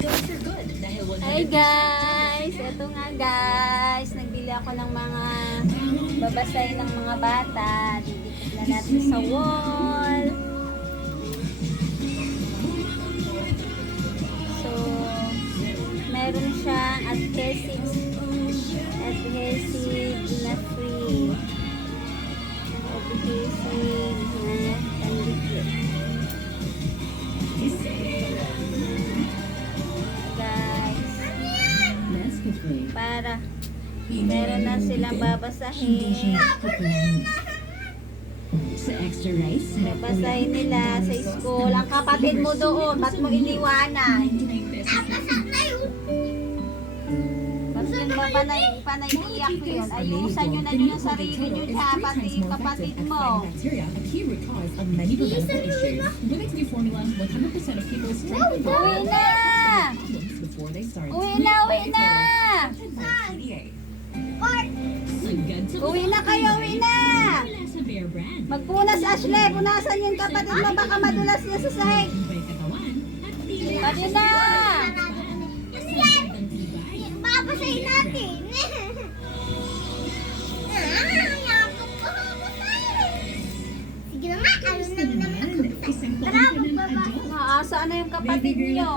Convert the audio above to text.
Hi guys! Ito nga guys, nagbili ako ng mga babasahin ng mga bata. Didikit na natin sa wall. So, meron siyang adhesive na free. Adhesive na pandikit. Para meron na silang babasahin. Babasahin nila sa school. Ang kapatid mo doon, ba't mo iniwanan? Ba't yung panay-iyak yun? Ayusan nyo na yung sarili nyo dyan, pati yung kapatid mo. Uwi na! Uwi na! Uwi na! Uwi na kayo! Uwi na! Magpunas, Ashley! Punasan yung kapatid mo, baka madulas niya sa sahig. Pwede na! Babasahin natin. Sige na nga, ano na naman ako. Tara, magbaba. Saan na yung kapatid niyo?